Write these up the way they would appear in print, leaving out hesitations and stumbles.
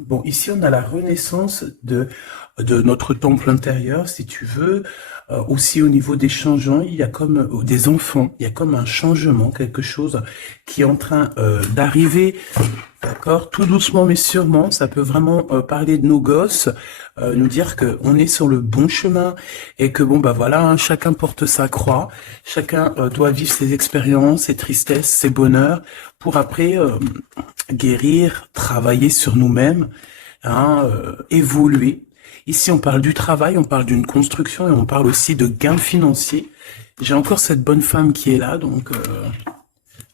Bon, ici, on a la renaissance de notre temple intérieur, si tu veux. Aussi, au niveau des changeants, il y a comme des enfants, il y a comme un changement, quelque chose qui est en train d'arriver. D'accord, tout doucement mais sûrement, ça peut vraiment parler de nos gosses, nous dire que on est sur le bon chemin et que bon bah voilà, hein, chacun porte sa croix, chacun doit vivre ses expériences, ses tristesses, ses bonheurs, pour après guérir, travailler sur nous-mêmes, hein, évoluer. Ici, on parle du travail, on parle d'une construction et on parle aussi de gains financiers. J'ai encore cette bonne femme qui est là, donc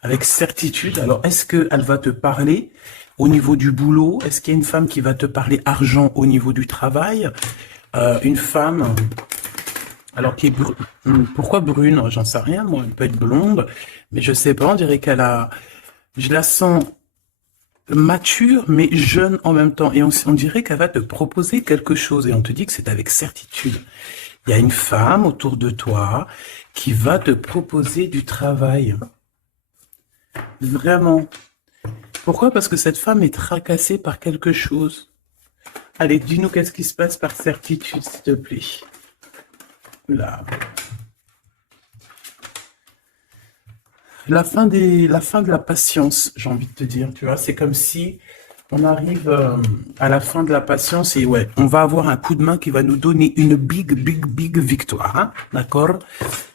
avec certitude. Alors, est-ce qu'elle va te parler au niveau du boulot? Est-ce qu'il y a une femme qui va te parler argent au niveau du travail? Une femme, alors qui est pourquoi brune? J'en sais rien, moi, elle peut être blonde, mais je sais pas, on dirait qu'elle a, je la sens mature, mais jeune en même temps. Et on dirait qu'elle va te proposer quelque chose, et on te dit que c'est avec certitude. Il y a une femme autour de toi qui va te proposer du travail. Vraiment. Pourquoi? Parce que cette femme est tracassée par quelque chose. Allez, dis-nous qu'est-ce qui se passe par certitude, s'il te plaît. Là. La fin de la patience, j'ai envie de te dire, tu vois, c'est comme si on arrive à la fin de la patience et ouais, on va avoir un coup de main qui va nous donner une big victoire, hein, d'accord?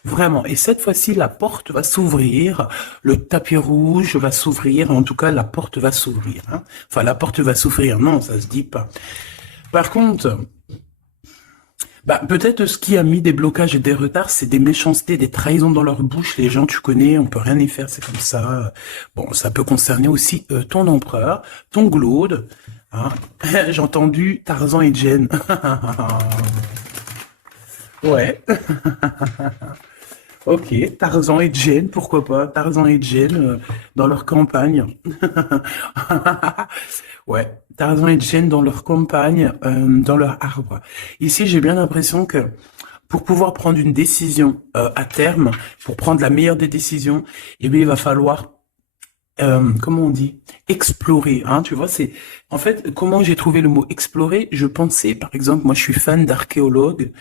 Vraiment. Et cette fois-ci, la porte va s'ouvrir, le tapis rouge va s'ouvrir, en tout cas, la porte va s'ouvrir, hein. Enfin, la porte va s'ouvrir, non, ça se dit pas. Par contre, bah, peut-être ce qui a mis des blocages et des retards, c'est des méchancetés, des trahisons dans leur bouche. Les gens, tu connais, on peut rien y faire, c'est comme ça. Bon, ça peut concerner aussi ton empereur, ton glaude. Hein. J'ai entendu Tarzan et Jen. Ouais, ok, Tarzan et Jen, pourquoi pas, Tarzan et Jen dans leur campagne. Ouais, Tarzan et Jen dans leur campagne, dans leur arbre. Ici, j'ai bien l'impression que pour pouvoir prendre une décision à terme, pour prendre la meilleure des décisions, eh bien, il va falloir, comment on dit, explorer. Hein, tu vois, c'est en fait comment j'ai trouvé le mot explorer. Je pensais, par exemple, moi, je suis fan d'archéologue.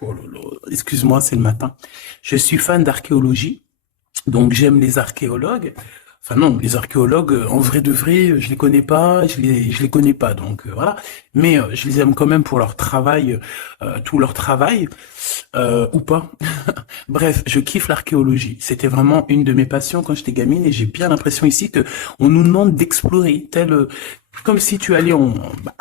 Oh là là, excuse-moi, c'est le matin. Je suis fan d'archéologie, donc j'aime les archéologues. Enfin non, les archéologues, en vrai de vrai, je les connais pas, je les connais pas, donc voilà. Mais je les aime quand même pour leur travail, tout leur travail, ou pas. Bref, je kiffe l'archéologie. C'était vraiment une de mes passions quand j'étais gamine et j'ai bien l'impression ici que on nous demande d'explorer, tel, comme si tu allais bah,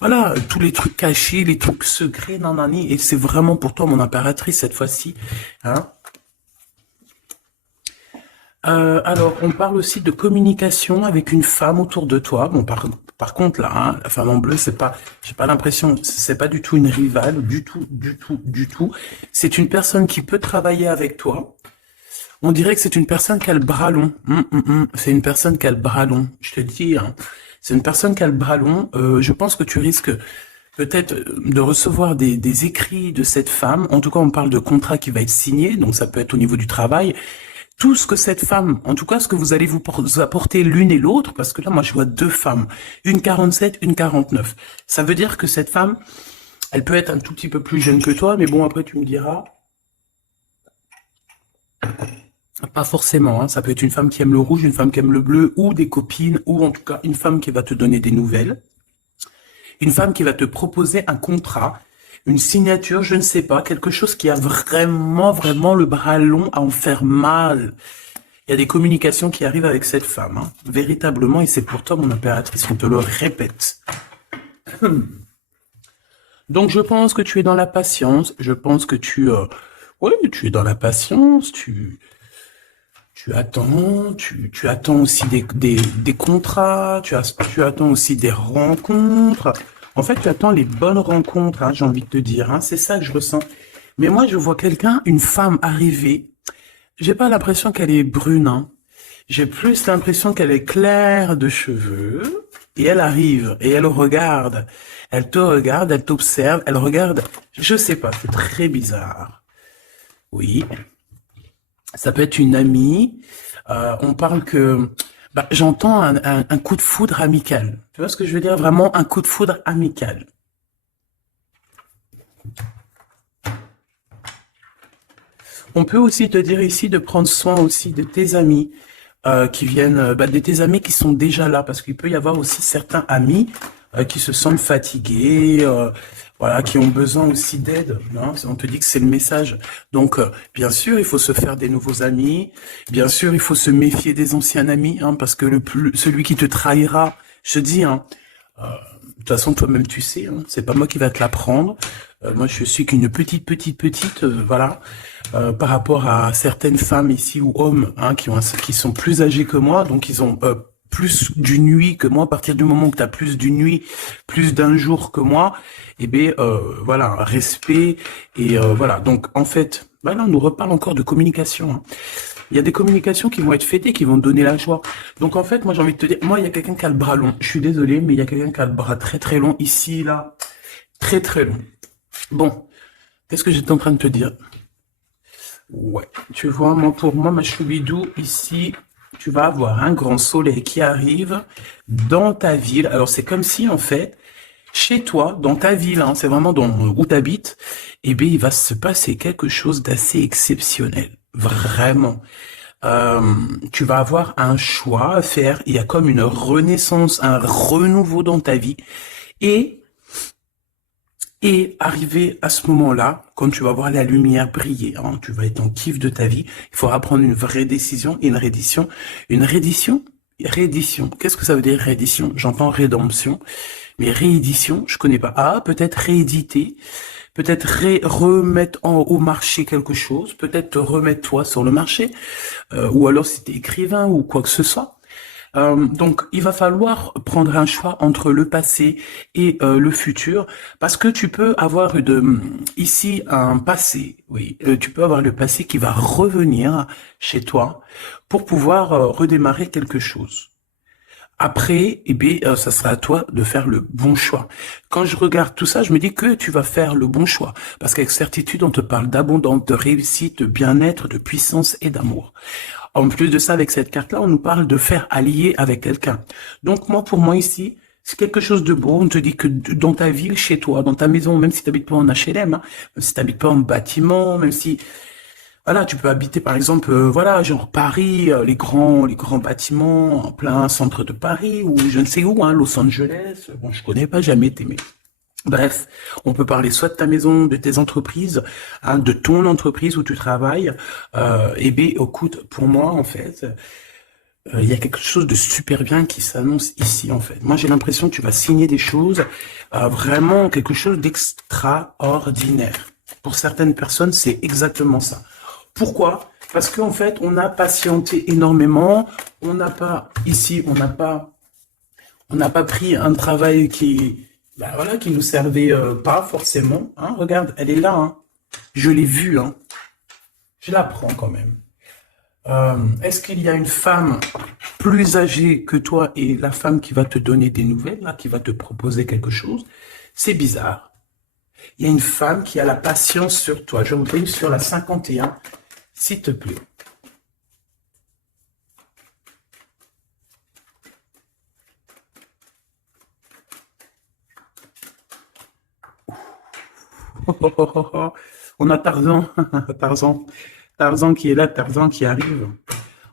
voilà, tous les trucs cachés, les trucs secrets, nanani, et c'est vraiment pour toi mon impératrice cette fois-ci, hein. Alors, on parle aussi de communication avec une femme autour de toi. Bon, par contre, là, hein, la femme en bleu, c'est pas, j'ai pas l'impression, c'est pas du tout une rivale, du tout. C'est une personne qui peut travailler avec toi. On dirait que c'est une personne qui a le bras long. C'est une personne qui a le bras long. Je te dis, hein, c'est une personne qui a le bras long. Je pense que tu risques peut-être de recevoir des écrits de cette femme. En tout cas, on parle de contrat qui va être signé, donc ça peut être au niveau du travail tout ce que cette femme, en tout cas ce que vous allez vous apporter l'une et l'autre, parce que là moi je vois deux femmes, une 47, une 49. Ça veut dire que cette femme, elle peut être un tout petit peu plus jeune que toi, mais bon après tu me diras, pas forcément, hein, ça peut être une femme qui aime le rouge, une femme qui aime le bleu, ou des copines, ou en tout cas une femme qui va te donner des nouvelles, une femme qui va te proposer un contrat, une signature, je ne sais pas, quelque chose qui a vraiment le bras long à en faire mal. Il y a des communications qui arrivent avec cette femme, hein, véritablement, et c'est pour toi, mon impératrice, on te le répète. Donc, je pense que tu es dans la patience, je pense que oui, tu es dans la patience, tu attends, tu attends aussi des contrats, tu attends aussi des rencontres. En fait, tu attends les bonnes rencontres, hein, j'ai envie de te dire, hein, c'est ça que je ressens. Mais moi, je vois quelqu'un, une femme arriver. J'ai pas l'impression qu'elle est brune, hein. J'ai plus l'impression qu'elle est claire de cheveux, et elle arrive, et elle regarde. Elle te regarde, elle t'observe, elle regarde. Je sais pas, c'est très bizarre. Oui, ça peut être une amie. On parle que Bah, j'entends un coup de foudre amical. Tu vois ce que je veux dire? Vraiment un coup de foudre amical. On peut aussi te dire ici de prendre soin aussi de tes amis qui viennent, de tes amis qui sont déjà là, parce qu'il peut y avoir aussi certains amis qui se sentent fatigués, voilà, qui ont besoin aussi d'aide. Hein. On te dit que c'est le message. Donc, bien sûr, il faut se faire des nouveaux amis. Bien sûr, il faut se méfier des anciens amis, hein, parce que celui qui te trahira, je te dis, hein, de toute façon, toi-même, tu sais, hein, c'est pas moi qui va te l'apprendre. Moi, je suis qu'une petite, voilà, par rapport à certaines femmes ici ou hommes, hein, qui sont plus âgés que moi, donc ils ont plus d'une nuit que moi. À partir du moment où tu as plus d'une nuit, plus d'un jour que moi, eh bien, voilà, respect et voilà. Donc, en fait, là, on nous reparle encore de communication. Hein. Il y a des communications qui vont être fêtées, qui vont te donner la joie. Donc en fait, moi j'ai envie de te dire, moi il y a quelqu'un qui a le bras long. Je suis désolé, mais il y a quelqu'un qui a le bras très très long ici, là, très très long. Bon, qu'est-ce que j'étais en train de te dire? Ouais, tu vois, moi pour moi, ma choubidou, ici, tu vas avoir un grand soleil qui arrive dans ta ville. Alors c'est comme si en fait, chez toi, dans ta ville, hein, c'est vraiment où tu habites, eh bien il va se passer quelque chose d'assez exceptionnel. Vraiment. Euh, Tu vas avoir un choix à faire. Il y a comme une renaissance, un renouveau dans ta vie. Et, et arrivé à ce moment-là, quand tu vas voir la lumière briller, hein, tu vas être en kiff de ta vie, il faudra prendre une vraie décision et une reddition. Une reddition? Réédition. Qu'est-ce que ça veut dire réédition? J'entends rédemption. Mais réédition, je connais pas. Ah, peut-être rééditer. Peut-être remettre au marché quelque chose, peut-être te remettre toi sur le marché, ou alors si tu es écrivain ou quoi que ce soit. Donc, il va falloir prendre un choix entre le passé et le futur, parce que tu peux avoir ici un passé, oui, tu peux avoir le passé qui va revenir chez toi pour pouvoir redémarrer quelque chose. Après, eh bien, ça sera à toi de faire le bon choix. Quand je regarde tout ça, je me dis que tu vas faire le bon choix. Parce qu'avec certitude, on te parle d'abondance, de réussite, de bien-être, de puissance et d'amour. En plus de ça, avec cette carte-là, on nous parle de faire allier avec quelqu'un. Donc, moi, pour moi, ici, c'est quelque chose de beau. On te dit que dans ta ville, chez toi, dans ta maison, même si tu n'habites pas en HLM, hein, même si tu n'habites pas en bâtiment, même si voilà, tu peux habiter par exemple, voilà, genre Paris, les grands bâtiments en plein centre de Paris ou je ne sais où, hein, Los Angeles. Bon, je connais pas, jamais été, mais bref, on peut parler soit de ta maison, de tes entreprises, hein, de ton entreprise où tu travailles. Et bien, écoute, pour moi, en fait, il y a quelque chose de super bien qui s'annonce ici, en fait. Moi, j'ai l'impression que tu vas signer des choses, vraiment quelque chose d'extraordinaire. Pour certaines personnes, c'est exactement ça. Pourquoi? Parce qu'en fait, on a patienté énormément. On n'a pas, ici, on n'a pas pris un travail voilà, qui nous servait pas forcément. Hein. Regarde, elle est là. Hein. Je l'ai vue. Hein. Je la prends quand même. Est-ce qu'il y a une femme plus âgée que toi et la femme qui va te donner des nouvelles, là, qui va te proposer quelque chose? C'est bizarre. Il y a une femme qui a la patience sur toi. Je vous prie sur la 51, s'il te plaît. Oh, oh, oh, oh, oh. On a Tarzan, Tarzan, Tarzan qui est là, Tarzan qui arrive.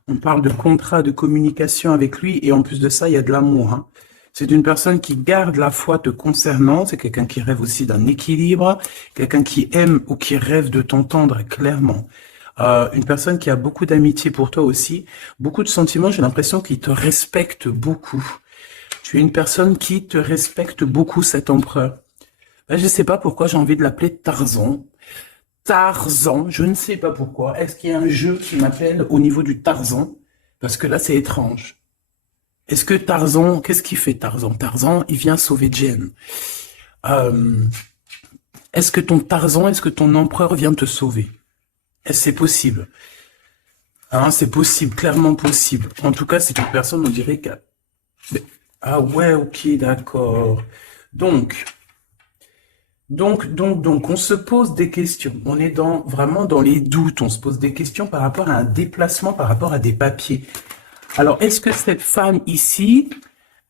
On parle de contrat, de communication avec lui, et en plus de ça, il y a de l'amour. Hein. C'est une personne qui garde la foi te concernant, c'est quelqu'un qui rêve aussi d'un équilibre, quelqu'un qui aime ou qui rêve de t'entendre clairement. Une personne qui a beaucoup d'amitié pour toi aussi, beaucoup de sentiments, j'ai l'impression qu'il te respecte beaucoup. Tu es une personne qui te respecte beaucoup, cet empereur. Je ne sais pas pourquoi j'ai envie de l'appeler Tarzan. Tarzan, je ne sais pas pourquoi. Est-ce qu'il y a un jeu qui m'appelle au niveau du Tarzan? Parce que là, c'est étrange. Est-ce que Tarzan, qu'est-ce qu'il fait Tarzan? Tarzan, il vient sauver Jen. Euh, est-ce que ton Tarzan, est-ce que ton empereur vient te sauver? Est-ce que c'est possible? Hein, c'est possible, clairement possible. En tout cas, c'est une personne, on dirait que... Ah ouais, ok, d'accord. Donc, on se pose des questions. On est vraiment dans les doutes. On se pose des questions par rapport à un déplacement, par rapport à des papiers. Alors, est-ce que cette femme ici,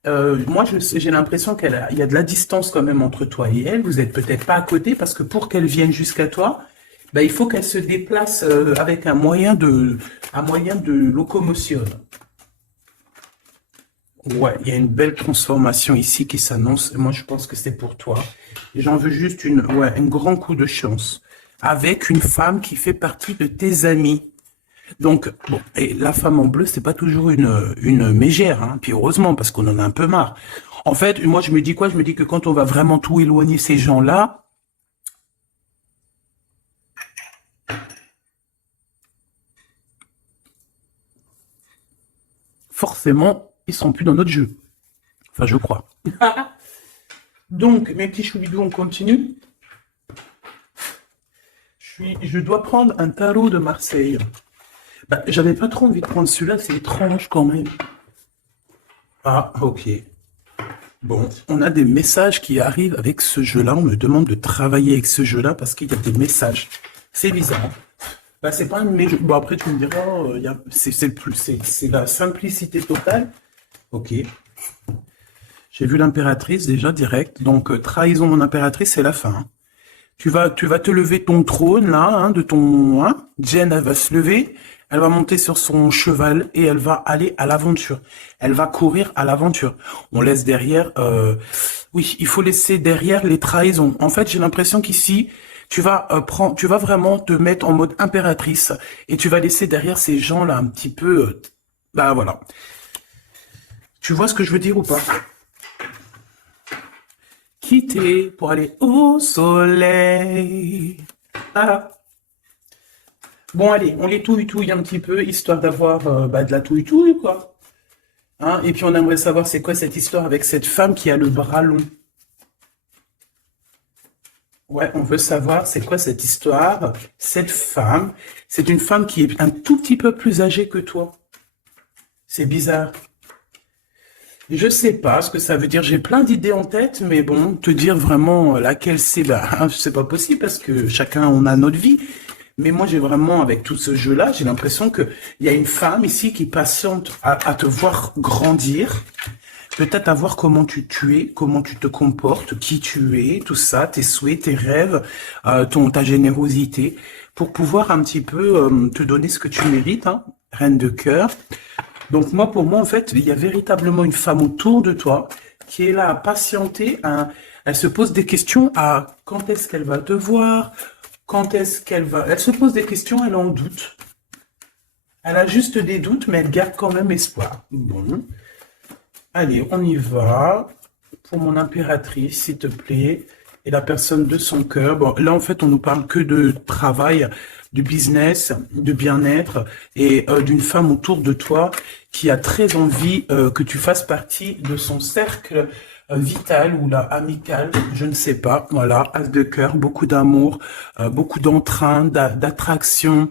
moi, j'ai l'impression il y a de la distance quand même entre toi et elle. Vous n'êtes peut-être pas à côté parce que pour qu'elle vienne jusqu'à toi, ben, il faut qu'elle se déplace avec un moyen de locomotion. Ouais, il y a une belle transformation ici qui s'annonce. Moi, je pense que c'est pour toi. J'en veux juste un grand coup de chance avec une femme qui fait partie de tes amis. Donc, bon, et la femme en bleu, c'est pas toujours une mégère, hein. Puis heureusement, parce qu'on en a un peu marre. En fait, moi, je me dis quoi? Je me dis que quand on va vraiment tout éloigner ces gens-là, forcément, ils seront plus dans notre jeu. Enfin, je crois. Donc, mes petits choubidous, on continue. Je dois prendre un tarot de Marseille. Bah, j'avais pas trop envie de prendre celui-là, c'est étrange quand même. Ah, ok. Bon, on a des messages qui arrivent avec ce jeu-là. On me demande de travailler avec ce jeu-là parce qu'il y a des messages. C'est bizarre. Bah, c'est pas un mais bon, après, tu me diras, c'est la simplicité totale. Ok. J'ai vu l'impératrice déjà direct. Donc, trahison mon impératrice, c'est la fin. Hein. Tu vas te lever de ton trône, là, hein, de ton... Hein. Jen, elle va se lever, elle va monter sur son cheval et elle va aller à l'aventure. Elle va courir à l'aventure. On laisse derrière... oui, il faut laisser derrière les trahisons. En fait, j'ai l'impression qu'ici, tu vas vraiment te mettre en mode impératrice et tu vas laisser derrière ces gens-là un petit peu... bah voilà. Tu vois ce que je veux dire ou pas? Quitter pour aller au soleil. Ah. Bon, allez, on les touille un petit peu, histoire d'avoir de la touille, quoi. Hein, et puis on aimerait savoir c'est quoi cette histoire avec cette femme qui a le bras long. Ouais, on veut savoir c'est quoi cette histoire. Cette femme, c'est une femme qui est un tout petit peu plus âgée que toi. C'est bizarre. Je sais pas ce que ça veut dire. J'ai plein d'idées en tête, mais bon, te dire vraiment laquelle c'est, bah, c'est pas possible parce que chacun on a notre vie. Mais moi, j'ai vraiment, avec tout ce jeu-là, j'ai l'impression que il y a une femme ici qui patiente à te voir grandir, peut-être à voir tu es, comment tu te comportes, qui tu es, tout ça, tes souhaits, tes rêves, ta générosité, pour pouvoir un petit peu te donner ce que tu mérites, hein, reine de cœur. Donc moi, pour moi, en fait, il y a véritablement une femme autour de toi qui est là à patienter. Elle se pose des questions à quand est-ce qu'elle va te voir, quand est-ce qu'elle va... Elle se pose des questions, elle en doute. Elle a juste des doutes, mais elle garde quand même espoir. Bon. Allez, on y va. Pour mon impératrice, s'il te plaît. Et la personne de son cœur. Bon, là, en fait, on nous parle que de travail, du business, de bien-être et d'une femme autour de toi qui a très envie que tu fasses partie de son cercle vital ou là amical, je ne sais pas. Voilà, as de cœur, beaucoup d'amour, beaucoup d'entrain, d'attraction,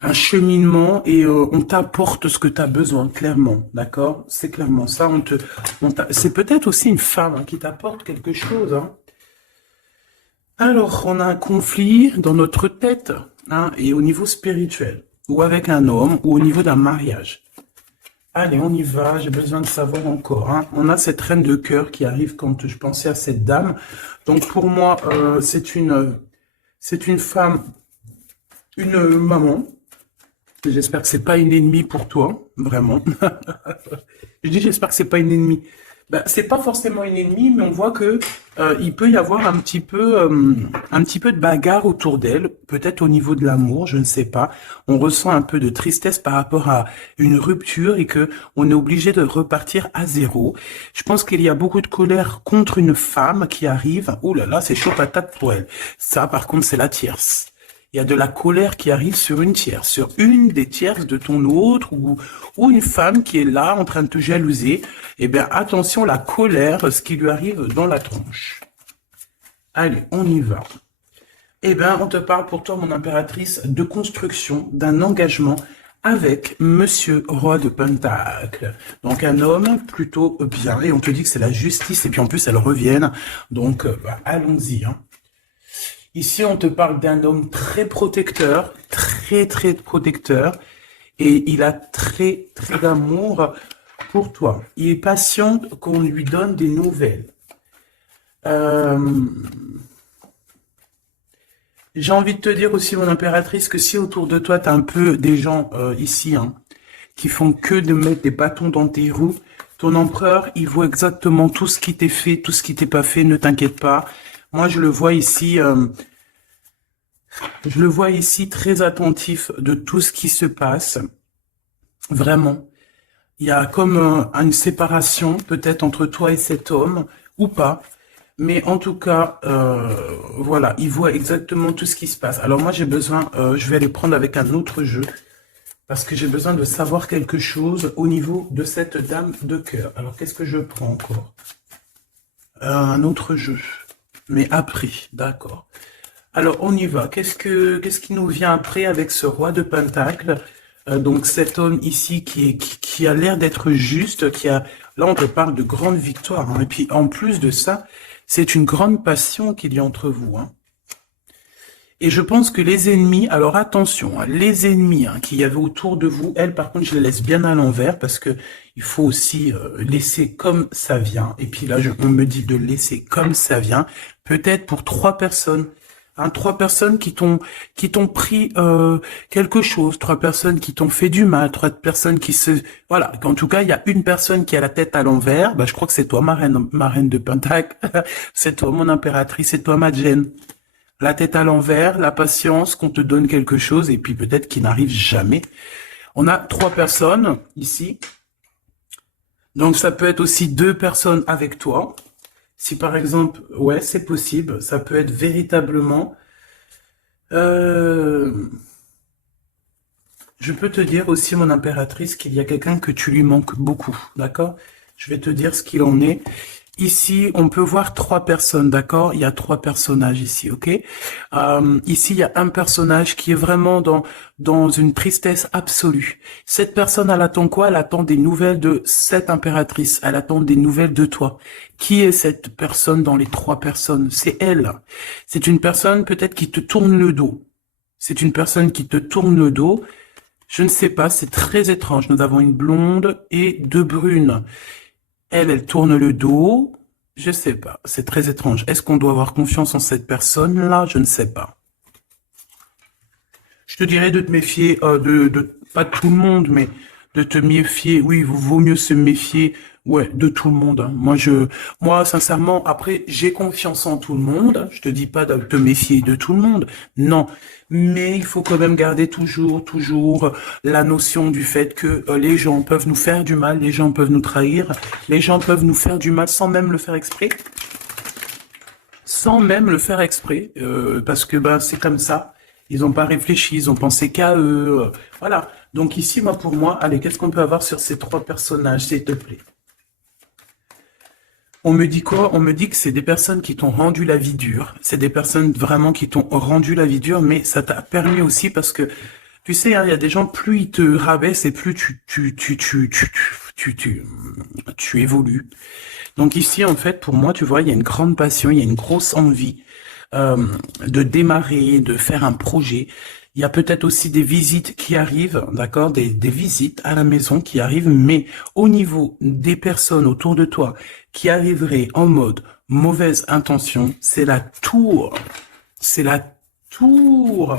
un cheminement et on t'apporte ce que tu as besoin, clairement, d'accord? C'est clairement ça. C'est peut-être aussi une femme hein, qui t'apporte quelque chose. Hein. Alors, on a un conflit dans notre tête hein, et au niveau spirituel, ou avec un homme, ou au niveau d'un mariage. Allez, on y va, j'ai besoin de savoir encore. Hein. On a cette reine de cœur qui arrive quand je pensais à cette dame. Donc pour moi, c'est une femme, une maman. J'espère que c'est pas une ennemie pour toi, vraiment. Je dis j'espère que c'est pas une ennemie. Ben, c'est pas forcément une ennemie, mais on voit que il peut y avoir un petit peu de bagarre autour d'elle, peut-être au niveau de l'amour, je ne sais pas. On ressent un peu de tristesse par rapport à une rupture et que on est obligé de repartir à zéro. Je pense qu'il y a beaucoup de colère contre une femme qui arrive. Ouh là là, c'est chaud patate pour elle. Ça, par contre, c'est la tierce. Il y a de la colère qui arrive sur une tierce, sur une des tierces de ton autre ou une femme qui est là en train de te jalouser. Eh bien, attention, la colère, ce qui lui arrive dans la tronche. Allez, on y va. Eh bien, on te parle pour toi, mon impératrice, de construction, d'un engagement avec Monsieur Roi de Pentacle. Donc, un homme plutôt bien. Et on te dit que c'est la justice et puis en plus, elle revienne. Donc, allons-y, hein. Ici, on te parle d'un homme très protecteur, très protecteur, et il a très, très d'amour pour toi. Il est patient qu'on lui donne des nouvelles. J'ai envie de te dire aussi, mon impératrice, que si autour de toi, tu as un peu des gens ici hein, qui font que de mettre des bâtons dans tes roues, ton empereur, il voit exactement tout ce qui t'est fait, tout ce qui t'est pas fait, ne t'inquiète pas. Moi, je le vois ici très attentif de tout ce qui se passe. Vraiment. Il y a comme une séparation peut-être entre toi et cet homme, ou pas. Mais en tout cas, voilà, il voit exactement tout ce qui se passe. Alors moi, j'ai besoin, je vais aller prendre avec un autre jeu, parce que j'ai besoin de savoir quelque chose au niveau de cette dame de cœur. Alors, qu'est-ce que je prends encore? Un autre jeu, mais après, d'accord. Alors, on y va. Qu'est-ce qui nous vient après avec ce roi de Pentacle? Donc, cet homme ici qui a l'air d'être juste, là, on te parle de grande victoire. Hein. Et puis, en plus de ça, c'est une grande passion qu'il y a entre vous. Hein. Et je pense que les ennemis, alors attention, hein, les ennemis hein, qu'il y avait autour de vous, elles, par contre, je les laisse bien à l'envers parce que il faut aussi laisser comme ça vient. Et puis là, on me dit de laisser comme ça vient. Peut-être pour 3 personnes. Hein, 3 personnes qui t'ont pris quelque chose, 3 personnes qui t'ont fait du mal, 3 personnes qui se... Voilà, en tout cas, il y a une personne qui a la tête à l'envers, bah, je crois que c'est toi, ma reine de Pentacle, c'est toi, mon impératrice, c'est toi, ma Jen. La tête à l'envers, la patience, qu'on te donne quelque chose, et puis peut-être qu'il n'arrive jamais. On a 3 personnes ici, donc ça peut être aussi 2 personnes avec toi. Si par exemple, ouais, c'est possible, ça peut être véritablement... je peux te dire aussi, mon impératrice, qu'il y a quelqu'un que tu lui manques beaucoup, d'accord? Je vais te dire ce qu'il en est. Ici, on peut voir 3 personnes, d'accord? Il y a 3 personnages ici, ok? Ici, il y a un personnage qui est vraiment dans une tristesse absolue. Cette personne, elle attend quoi? Elle attend des nouvelles de cette impératrice. Elle attend des nouvelles de toi. Qui est cette personne dans les 3 personnes? C'est elle. C'est une personne peut-être qui te tourne le dos. C'est une personne qui te tourne le dos. Je ne sais pas, c'est très étrange. Nous avons une blonde et 2 brunes. Elle tourne le dos. Je sais pas. C'est très étrange. Est-ce qu'on doit avoir confiance en cette personne-là? Je ne sais pas. Je te dirais de te méfier, pas de tout le monde, mais de te méfier. Oui, il vaut mieux se méfier, ouais, de tout le monde. Hein. Moi, sincèrement, après, j'ai confiance en tout le monde. Je te dis pas de te méfier de tout le monde. Non. Mais il faut quand même garder toujours la notion du fait que les gens peuvent nous faire du mal, les gens peuvent nous trahir, les gens peuvent nous faire du mal sans même le faire exprès. Sans même le faire exprès, parce que ben c'est comme ça. Ils n'ont pas réfléchi, ils ont pensé qu'à eux. Voilà. Donc ici, pour moi, allez, qu'est-ce qu'on peut avoir sur ces 3 personnages, s'il te plaît? On me dit quoi? On me dit que c'est des personnes qui t'ont rendu la vie dure. C'est des personnes vraiment qui t'ont rendu la vie dure, mais ça t'a permis aussi parce que, tu sais, hein, il y a des gens, plus ils te rabaissent et plus tu évolues. Donc ici, en fait, pour moi, tu vois, il y a une grande passion, il y a une grosse envie de démarrer, de faire un projet. Il y a peut-être aussi des visites qui arrivent, d'accord, des visites à la maison qui arrivent, mais au niveau des personnes autour de toi qui arriveraient en mode mauvaise intention, c'est la tour. C'est la tour.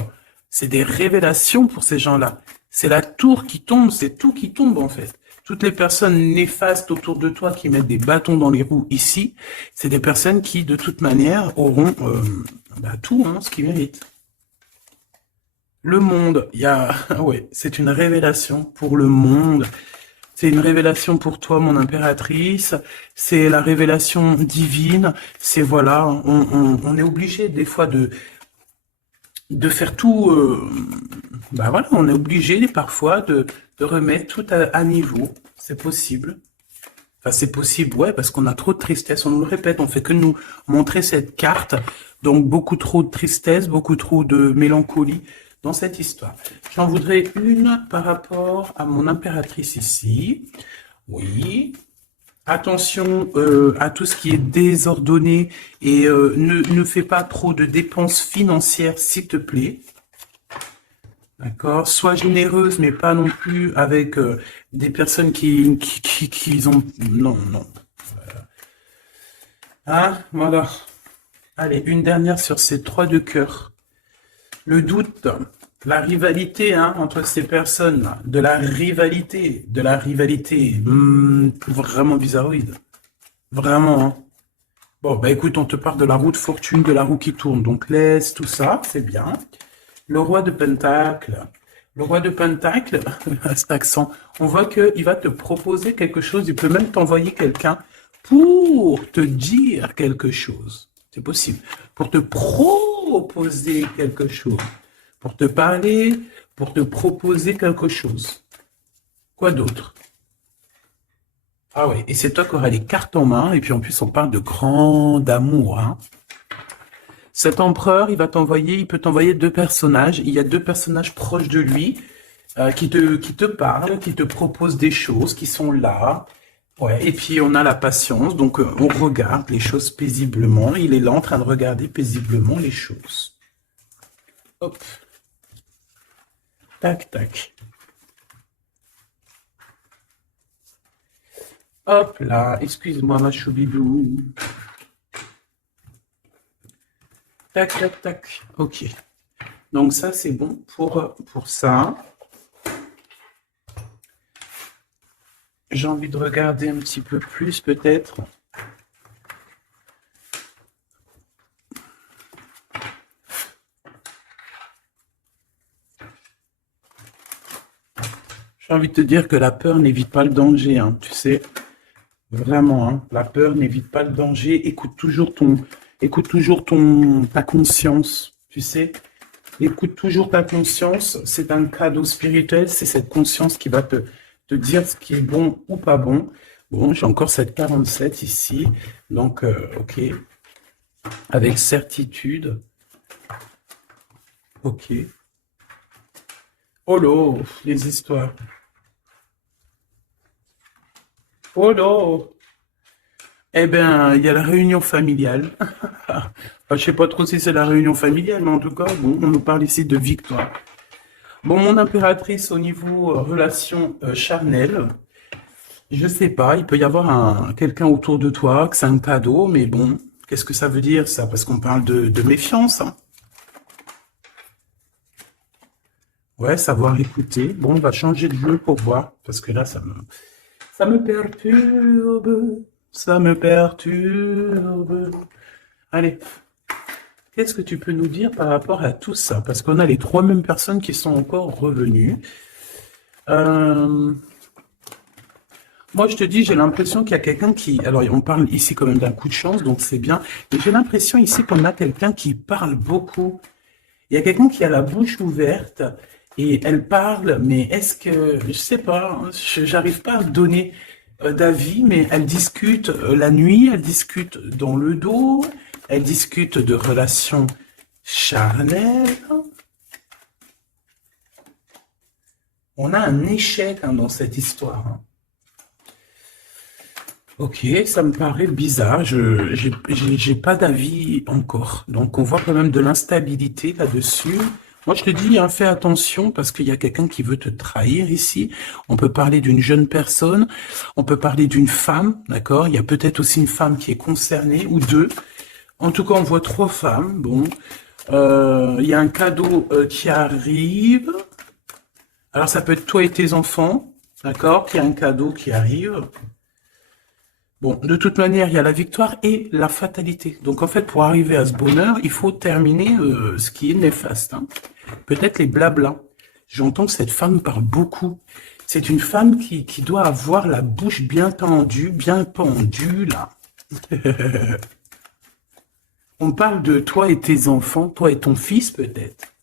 C'est des révélations pour ces gens-là. C'est la tour qui tombe, c'est tout qui tombe en fait. Toutes les personnes néfastes autour de toi qui mettent des bâtons dans les roues ici, c'est des personnes qui, de toute manière, auront tout ce qu'ils méritent. Le monde, ouais, c'est une révélation pour le monde. C'est une révélation pour toi, mon impératrice. C'est la révélation divine. C'est voilà, on est obligé des fois de faire tout. Voilà, on est obligé parfois de remettre tout à niveau. C'est possible. Enfin, c'est possible, ouais, parce qu'on a trop de tristesse. On nous le répète, on fait que nous montrer cette carte. Donc, beaucoup trop de tristesse, beaucoup trop de mélancolie dans cette histoire. J'en voudrais une par rapport à mon impératrice ici. Oui. Attention à tout ce qui est désordonné et ne fais pas trop de dépenses financières, s'il te plaît. D'accord? Sois généreuse, mais pas non plus avec des personnes qui ont... Non, non. Hein? Voilà. Allez, une dernière sur ces trois de cœur. Le doute, la rivalité hein, entre ces personnes, de la rivalité, vraiment bizarroïde. Vraiment, hein. Bon, bah écoute, on te parle de la roue de fortune, de la roue qui tourne. Donc laisse tout ça, c'est bien. Le roi de Pentacle. Le roi de Pentacle, à cet accent, on voit qu'il va te proposer quelque chose, il peut même t'envoyer quelqu'un pour te dire quelque chose. C'est possible. Pour te proposer quelque chose. Pour te parler, pour te proposer quelque chose. Quoi d'autre? Ah ouais, et c'est toi qui auras les cartes en main, et puis en plus on parle de grand amour, hein. Cet empereur, il peut t'envoyer deux personnages. Il y a deux personnages proches de lui qui te parlent, qui te proposent des choses, qui sont là. Ouais. Et puis on a la patience, donc on regarde les choses paisiblement. Il est là en train de regarder paisiblement les choses. Hop. Tac, tac. Hop là, excuse-moi ma choubidou. Tac, tac, tac. Ok. Donc ça, c'est bon pour ça. J'ai envie de regarder un petit peu plus, peut-être. J'ai envie de te dire que la peur n'évite pas le danger, hein, tu sais. Vraiment, hein, la peur n'évite pas le danger. Écoute toujours ta conscience, tu sais. Écoute toujours ta conscience. C'est un cadeau spirituel. C'est cette conscience qui va te dire ce qui est bon ou pas bon. Bon, j'ai encore cette 47 ici. Donc, ok. Avec certitude. Ok. Oh là, les histoires. Oh là. Eh bien, il y a la réunion familiale. Enfin, je sais pas trop si c'est la réunion familiale, mais en tout cas, bon, on nous parle ici de victoire. Bon, mon impératrice au niveau relation charnelle, je sais pas, il peut y avoir quelqu'un autour de toi, que c'est un cadeau, mais bon, qu'est-ce que ça veut dire ça? Parce qu'on parle de méfiance, hein. Ouais, savoir écouter. Bon, on va changer de jeu pour voir, parce que là, ça me perturbe, ça me perturbe. Allez, qu'est-ce que tu peux nous dire par rapport à tout ça? Parce qu'on a les trois mêmes personnes qui sont encore revenues. Moi, je te dis, j'ai l'impression qu'il y a quelqu'un qui... Alors, on parle ici quand même d'un coup de chance, donc c'est bien. Mais j'ai l'impression ici qu'on a quelqu'un qui parle beaucoup. Il y a quelqu'un qui a la bouche ouverte et elle parle, mais est-ce que... Je sais pas, hein, j'arrive pas à donner d'avis, mais elle discute la nuit, elle discute dans le dos, elle discute de relations charnelles. On a un échec hein, dans cette histoire. Hein. Ok, ça me paraît bizarre. J'ai pas d'avis encore. Donc, on voit quand même de l'instabilité là-dessus. Moi, je te dis, hein, fais attention parce qu'il y a quelqu'un qui veut te trahir ici. On peut parler d'une jeune personne. On peut parler d'une femme, d'accord? Il y a peut-être aussi une femme qui est concernée ou deux. En tout cas, on voit trois femmes. Bon, il y a un cadeau qui arrive. Alors, ça peut être toi et tes enfants, d'accord? Il y a un cadeau qui arrive. Bon, de toute manière, il y a la victoire et la fatalité. Donc, en fait, pour arriver à ce bonheur, il faut terminer ce qui est néfaste. Hein. Peut-être les blablas. J'entends que cette femme parle beaucoup. C'est une femme qui doit avoir la bouche bien tendue, bien pendue, là. On parle de toi et tes enfants, toi et ton fils, peut-être.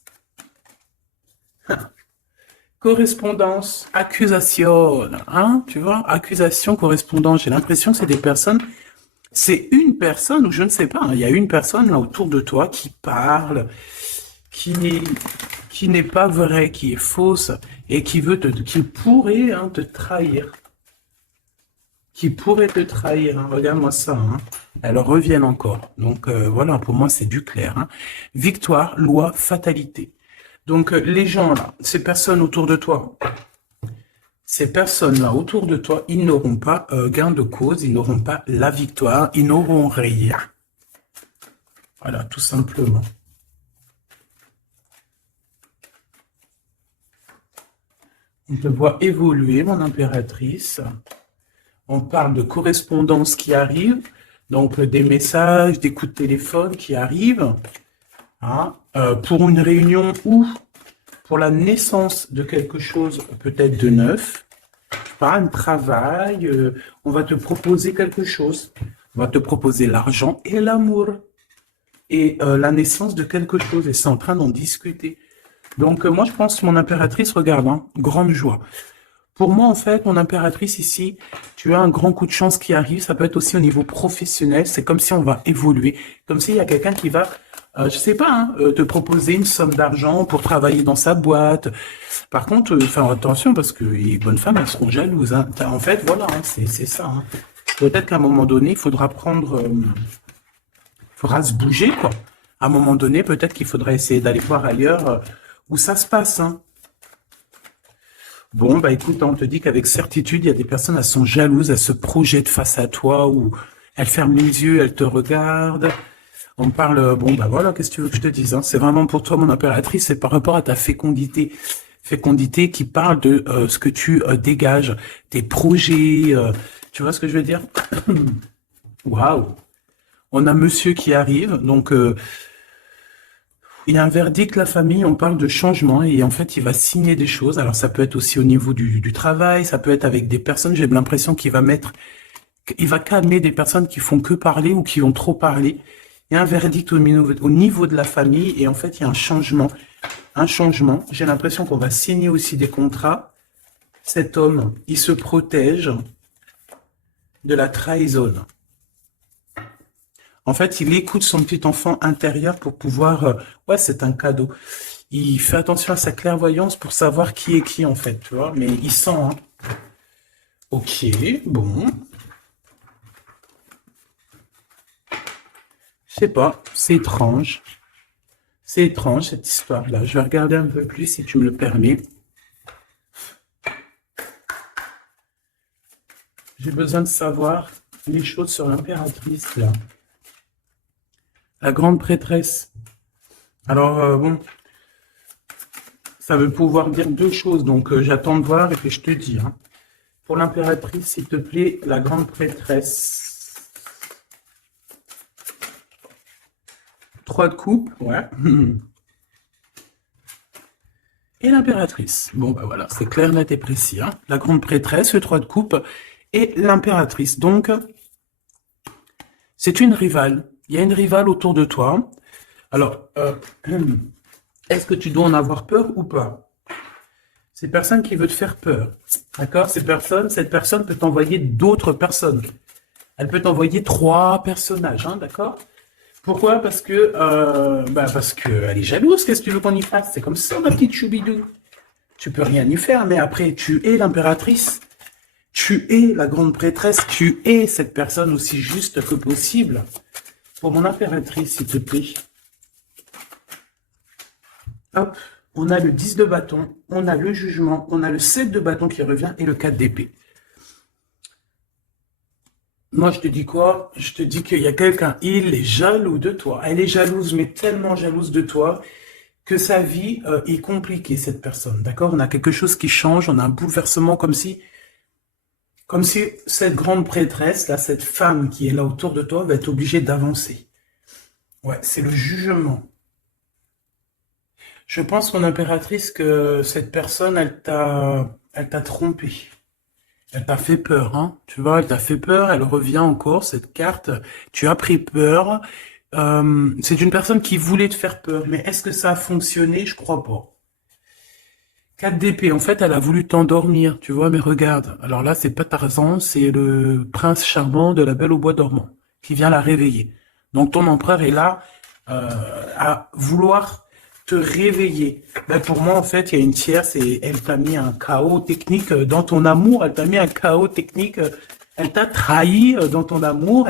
Correspondance, accusation, hein, tu vois, accusation, correspondance. J'ai l'impression que c'est des personnes, c'est une personne, ou je ne sais pas, hein, il y a une personne là autour de toi qui parle, qui n'est pas vraie, qui est fausse, et qui pourrait hein, te trahir. Qui pourrait te trahir, hein. Regarde-moi ça, hein. Elles reviennent encore. Donc voilà, pour moi c'est du clair. Hein. Victoire, loi, fatalité. Donc, les gens là, ces personnes autour de toi, ces personnes-là autour de toi, ils n'auront pas gain de cause, ils n'auront pas la victoire, ils n'auront rien. Voilà, tout simplement. On te voit évoluer, mon impératrice. On parle de correspondance qui arrive, donc des messages, des coups de téléphone qui arrivent, hein, pour une réunion ou pour la naissance de quelque chose peut-être de neuf, pas un travail, on va te proposer quelque chose, on va te proposer l'argent et l'amour, et la naissance de quelque chose, et c'est en train d'en discuter. Donc moi je pense, mon impératrice, regarde, hein, grande joie. Pour moi, en fait, mon impératrice ici, tu as un grand coup de chance qui arrive. Ça peut être aussi au niveau professionnel. C'est comme si on va évoluer. Comme s'il y a quelqu'un qui va, je sais pas, hein, te proposer une somme d'argent pour travailler dans sa boîte. Par contre, faire attention parce que les bonnes femmes, elles seront jalouses. Hein. En fait, voilà, hein, c'est ça. Hein. Peut-être qu'à un moment donné, il faudra prendre, faudra se bouger, quoi. À un moment donné, peut-être qu'il faudra essayer d'aller voir ailleurs où ça se passe, hein. Bon, bah écoute, on te dit qu'avec certitude, il y a des personnes, elles sont jalouses, elles se projettent face à toi ou elles ferment les yeux, elles te regardent. On parle, bon, bah voilà, qu'est-ce que tu veux que je te dise, hein? C'est vraiment pour toi, mon impératrice, c'est par rapport à ta fécondité. Fécondité qui parle de ce que tu dégages, tes projets, tu vois ce que je veux dire? Waouh! On a monsieur qui arrive, donc il y a un verdict, la famille, on parle de changement et en fait, il va signer des choses. Alors, ça peut être aussi au niveau du travail, ça peut être avec des personnes, j'ai l'impression qu'il va il va calmer des personnes qui font que parler ou qui ont trop parlé. Il y a un verdict au niveau de la famille et en fait, il y a un changement. Un changement. J'ai l'impression qu'on va signer aussi des contrats. Cet homme, il se protège de la trahison. En fait, il écoute son petit enfant intérieur pour pouvoir... ouais, c'est un cadeau. Il fait attention à sa clairvoyance pour savoir qui est qui, en fait, tu vois. Mais il sent, hein. Ok, bon. Je sais pas, c'est étrange. C'est étrange, cette histoire-là. Je vais regarder un peu plus, si tu me le permets. J'ai besoin de savoir les choses sur l'impératrice, là. La grande prêtresse. Alors, bon, ça veut pouvoir dire deux choses, donc j'attends de voir et puis je te dis. Hein. Pour l'impératrice, s'il te plaît, la grande prêtresse. 3 de coupe, ouais. Et l'impératrice. Bon, bah voilà, c'est clair, net et précis. Hein. La grande prêtresse, le 3 de coupe et l'impératrice. Donc, c'est une rivale. Il y a une rivale autour de toi. Alors, est-ce que tu dois en avoir peur ou pas? C'est personne qui veut te faire peur. D'accord? Cette personne peut t'envoyer d'autres personnes. Elle peut t'envoyer 3 personnages, hein, d'accord? Pourquoi? Parce que elle est jalouse. Qu'est-ce que tu veux qu'on y fasse? C'est comme ça, ma petite choubidou. Tu peux rien y faire, mais après, tu es l'impératrice. Tu es la grande prêtresse. Tu es cette personne aussi juste que possible. Pour mon impératrice, s'il te plaît. Hop, on a le 10 de bâton, on a le jugement, on a le 7 de bâton qui revient et le 4 d'épée. Moi, je te dis quoi? Je te dis qu'il y a quelqu'un, il est jaloux de toi. Elle est jalouse, mais tellement jalouse de toi que sa vie est compliquée, cette personne. D'accord? On a quelque chose qui change, on a un bouleversement comme si cette grande prêtresse, là, cette femme qui est là autour de toi, va être obligée d'avancer. Ouais, c'est le jugement. Je pense, mon impératrice, que cette personne, elle t'a trompé. Elle t'a fait peur, hein. Tu vois, elle t'a fait peur, elle revient encore, cette carte. Tu as pris peur. C'est une personne qui voulait te faire peur. Mais est-ce que ça a fonctionné? Je crois pas. 4 d'épée, en fait, elle a voulu t'endormir, tu vois, mais regarde. Alors là, c'est pas Tarzan, c'est le prince charmant de la Belle au bois dormant qui vient la réveiller. Donc ton empereur est là à vouloir te réveiller. Ben, pour moi, en fait, il y a une tierce et elle t'a mis un chaos technique dans ton amour. Elle t'a mis un chaos technique. Elle t'a trahi dans ton amour.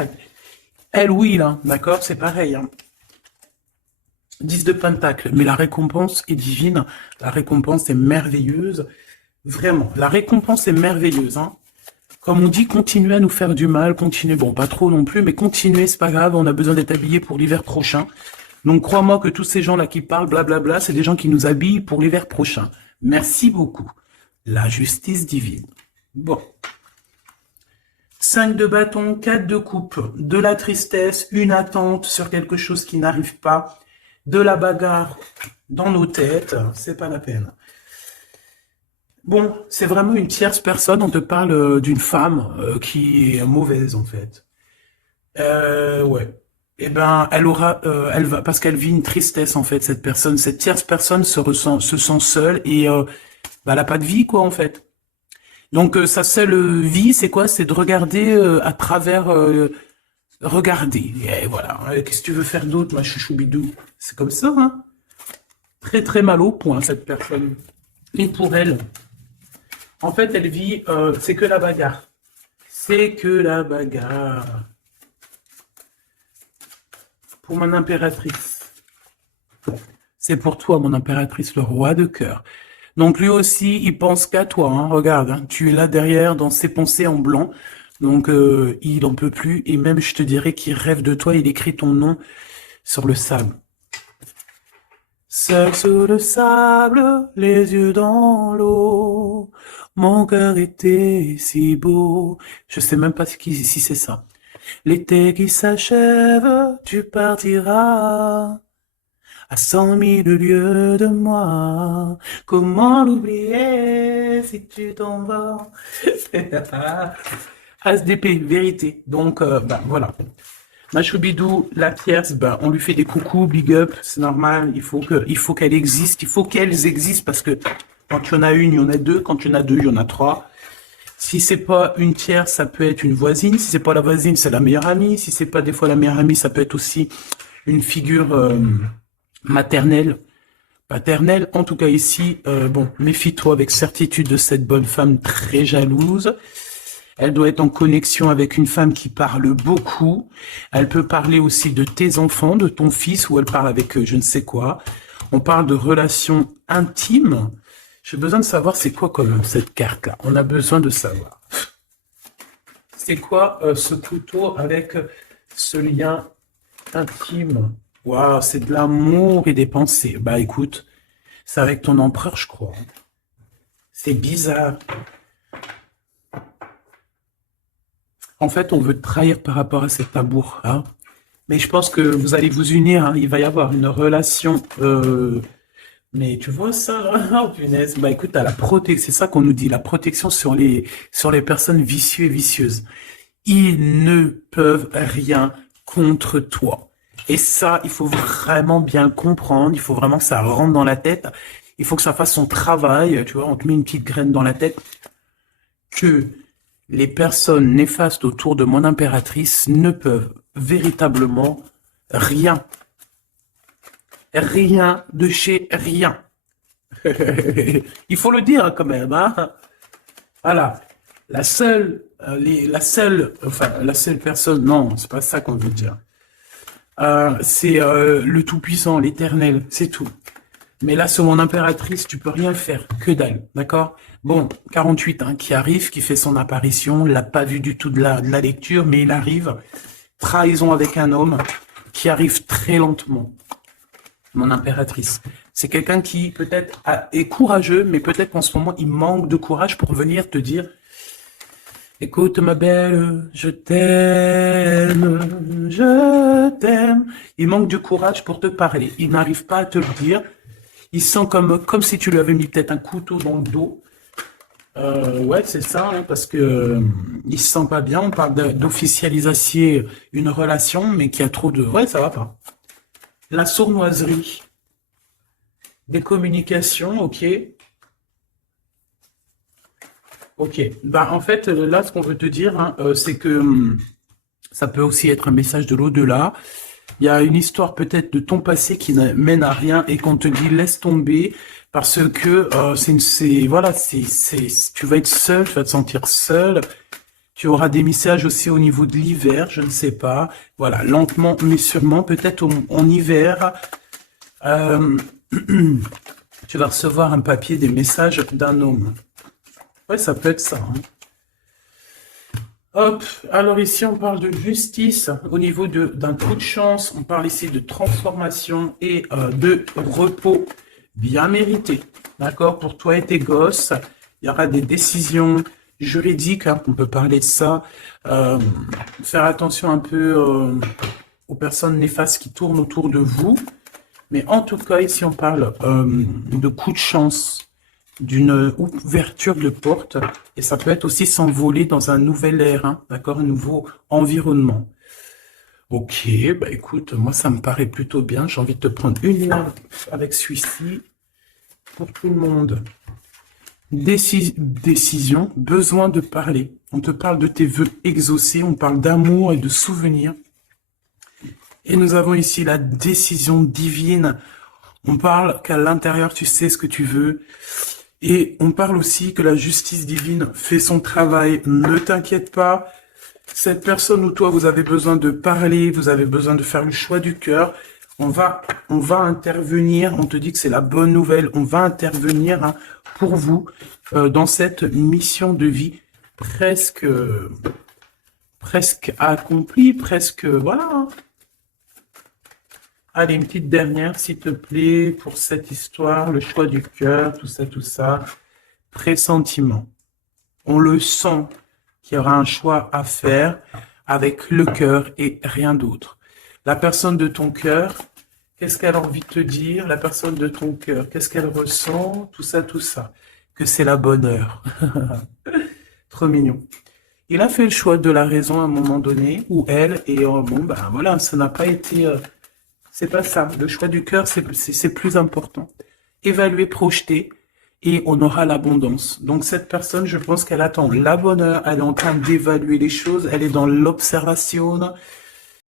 Elle oui, là, d'accord, c'est pareil. Hein. 10 de Pentacle, mais la récompense est divine, la récompense est merveilleuse, vraiment, la récompense est merveilleuse, hein. Comme on dit, continuez à nous faire du mal, continuez, bon, pas trop non plus, mais continuez, c'est pas grave, on a besoin d'être habillés pour l'hiver prochain. Donc, crois-moi que tous ces gens-là qui parlent, blablabla, c'est des gens qui nous habillent pour l'hiver prochain. Merci beaucoup. La justice divine. Bon. 5 de bâton, 4 de coupe, de la tristesse, une attente sur quelque chose qui n'arrive pas, de la bagarre dans nos têtes, c'est pas la peine. Bon, c'est vraiment une tierce personne, on te parle d'une femme qui est mauvaise en fait. Ouais. Eh ben, elle va, parce qu'elle vit une tristesse en fait, cette personne, cette tierce personne se sent seule et bah, elle a pas de vie quoi en fait. Donc sa seule vie, c'est quoi? C'est de regarder à travers, regarder. Et voilà. Qu'est-ce que tu veux faire d'autre, ma chouchoubidou? C'est comme ça, hein? Très très mal au point cette personne. Et pour elle. En fait, elle vit, c'est que la bagarre. C'est que la bagarre. Pour mon impératrice. C'est pour toi, mon impératrice, le roi de cœur. Donc lui aussi, il pense qu'à toi. Hein, regarde, hein, tu es là derrière dans ses pensées en blanc. Donc il en peut plus. Et même, je te dirais qu'il rêve de toi. Il écrit ton nom sur le sable. Seul sur le sable, les yeux dans l'eau. Mon cœur était si beau. Je sais même pas si c'est ça. L'été qui s'achève, tu partiras à 100 000 lieues de moi. Comment l'oublier si tu t'en vas? SDP, vérité. Donc, bah, voilà. Ma choubidou, la tierce, ben, on lui fait des coucous, big up, c'est normal, il faut qu'elle existe, il faut qu'elles existent parce que quand il y en a une, il y en a deux, quand il y en a deux, il y en a trois. Si c'est pas une tierce, ça peut être une voisine, si c'est pas la voisine, c'est la meilleure amie, si c'est pas des fois la meilleure amie, ça peut être aussi une figure maternelle, paternelle. En tout cas ici, bon, méfie-toi avec certitude de cette bonne femme très jalouse. Elle doit être en connexion avec une femme qui parle beaucoup. Elle peut parler aussi de tes enfants, de ton fils, ou elle parle avec je ne sais quoi. On parle de relations intimes. J'ai besoin de savoir c'est quoi comme cette carte-là. On a besoin de savoir. C'est quoi ce couteau avec ce lien intime? Waouh, c'est de l'amour et des pensées. Bah écoute, c'est avec ton empereur, je crois. C'est bizarre. En fait, on veut te trahir par rapport à cet amour, hein. Mais je pense que vous allez vous unir, hein. Il va y avoir une relation. Mais tu vois ça, là? Oh, punaise. Bah écoute, t'as la protection. C'est ça qu'on nous dit, la protection sur les personnes vicieuses et vicieuses. Ils ne peuvent rien contre toi. Et ça, il faut vraiment bien le comprendre. Il faut vraiment que ça rentre dans la tête. Il faut que ça fasse son travail. Tu vois, on te met une petite graine dans la tête que les personnes néfastes autour de mon impératrice ne peuvent véritablement rien. Rien de chez rien. Il faut le dire quand même, hein. Voilà. La seule personne, non, c'est pas ça qu'on veut dire. C'est le Tout-Puissant, l'Éternel, c'est tout. Mais là, sur mon impératrice, tu peux rien faire, que dalle, d'accord? Bon, 48, hein, qui arrive, qui fait son apparition, l'a pas vu du tout de la lecture, mais il arrive. Trahison avec un homme qui arrive très lentement. Mon impératrice. C'est quelqu'un qui peut-être est courageux, mais peut-être qu'en ce moment, il manque de courage pour venir te dire « Écoute ma belle, je t'aime, je t'aime ». Il manque de courage pour te parler. Il n'arrive pas à te le dire. Il sent comme si tu lui avais mis peut-être un couteau dans le dos. Ouais, c'est ça, hein, parce que il se sent pas bien. On parle d'officialiser une relation, mais qui a trop de... Ouais, ça va pas. La sournoiserie. Des communications, ok. Ok. Bah, en fait, là, ce qu'on veut te dire, hein, c'est que ça peut aussi être un message de l'au-delà. Il y a une histoire peut-être de ton passé qui ne mène à rien et qu'on te dit laisse tomber parce que tu vas être seul, tu vas te sentir seul. Tu auras des messages aussi au niveau de l'hiver, je ne sais pas. Voilà, lentement mais sûrement, peut-être en hiver, Euh, tu vas recevoir un papier, des messages d'un homme. Ouais, ça peut être ça, hein. Hop, alors ici on parle de justice au niveau d'un coup de chance, on parle ici de transformation et de repos bien mérité. D'accord? Pour toi et tes gosses, il y aura des décisions juridiques, hein, on peut parler de ça. Faire attention un peu aux personnes néfastes qui tournent autour de vous. Mais en tout cas, ici on parle de coup de chance, d'une ouverture de porte, et ça peut être aussi s'envoler dans un nouvel air, hein, d'accord, un nouveau environnement. Ok, bah écoute, moi ça me paraît plutôt bien. J'ai envie de te prendre une heure avec celui-ci pour tout le monde. Décision, besoin de parler. On te parle de tes vœux exaucés, on parle d'amour et de souvenirs. Et nous avons ici la décision divine. On parle qu'à l'intérieur, tu sais ce que tu veux. Et on parle aussi que la justice divine fait son travail. Ne t'inquiète pas. Cette personne ou toi, vous avez besoin de parler, vous avez besoin de faire le choix du cœur. On va intervenir. On te dit que c'est la bonne nouvelle. On va intervenir, hein, pour vous dans cette mission de vie presque accomplie, presque voilà, hein. Allez, une petite dernière, s'il te plaît, pour cette histoire, le choix du cœur, tout ça. Pressentiment. On le sent qu'il y aura un choix à faire avec le cœur et rien d'autre. La personne de ton cœur, qu'est-ce qu'elle a envie de te dire? La personne de ton cœur, qu'est-ce qu'elle ressent? Tout ça. Que c'est la bonne heure. Trop mignon. Il a fait le choix de la raison à un moment donné, ou elle, et bon, ben voilà, ça n'a pas été... c'est pas ça. Le choix du cœur, c'est plus important. Évaluer, projeter, et on aura l'abondance. Donc cette personne, je pense qu'elle attend la bonne heure, elle est en train d'évaluer les choses, elle est dans l'observation,